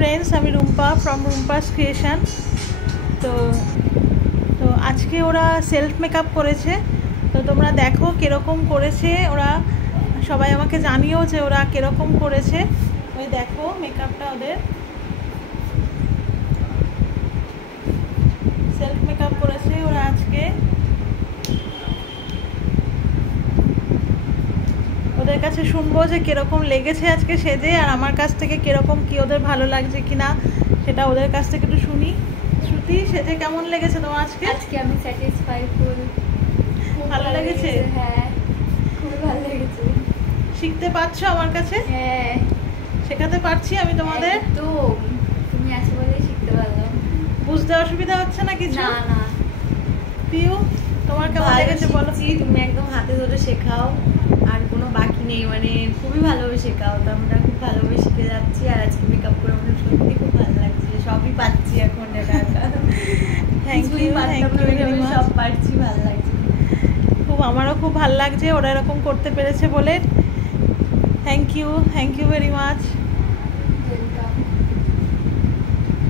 Friends, আমি Rumpa from Rumpa's creation. তো তো আজকে ওরা সেলফ মেকআপ করেছে, তো তোমরা দেখো কীরকম করেছে ওরা। সবাই আমাকে জানিও যে ওরা কীরকম করেছে। ওই দেখো মেকআপটা ওদের, সেলফ মেকআপ করেছে ওরা আজকে। ওদের কাছে শুনবো যে কীরকম লেগেছে আজকে সেজে, আর আমার কাছ থেকে কীরকম কি ওদের ভালো লাগছে কিনা সেটা ওদের কাছ থেকে একটু শুনি। শ্রুতি, সেজে কেমন লেগেছে তোমার আজকে? আজকে আমি স্যাটিসফাই, ভালো লেগেছে? হ্যাঁ, খুব ভালো লেগেছে। শিখতে পারছো আমার কাছে? হ্যাঁ, শেখাতে পারছি আমি তোমাদের। তো তুমি আছো বলেই শিখতে পারলাম। বুঝতে অসুবিধা হচ্ছে না কিছু? না না। পিউ, তোমার কেমন লেগেছে বলো? তুমি একদম হাতে ধরে শেখাও, আর কোনো বাকি নেই, মানে খুবই ভালোভাবে শেখাও। তো আমরা খুব ভালোভাবে শিখে যাচ্ছি, আর আজকে মেকআপ করে আমাদের সত্যি খুব ভালো লাগছে। সবই পাচ্ছি এখন, থ্যাংক ইউ, সব পারছি, ভালো লাগছে খুব। আমারও খুব ভালো লাগছে ওরা এরকম করতে পেরেছে বলে। Thank you very much.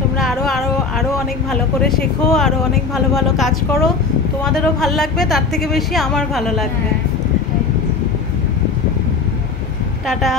তোমরা আরও অনেক ভালো করে শেখো, আরও অনেক ভালো ভালো কাজ করো, তোমাদেরও ভালো লাগবে, তার থেকে বেশি আমার ভালো লাগবে। টাটা।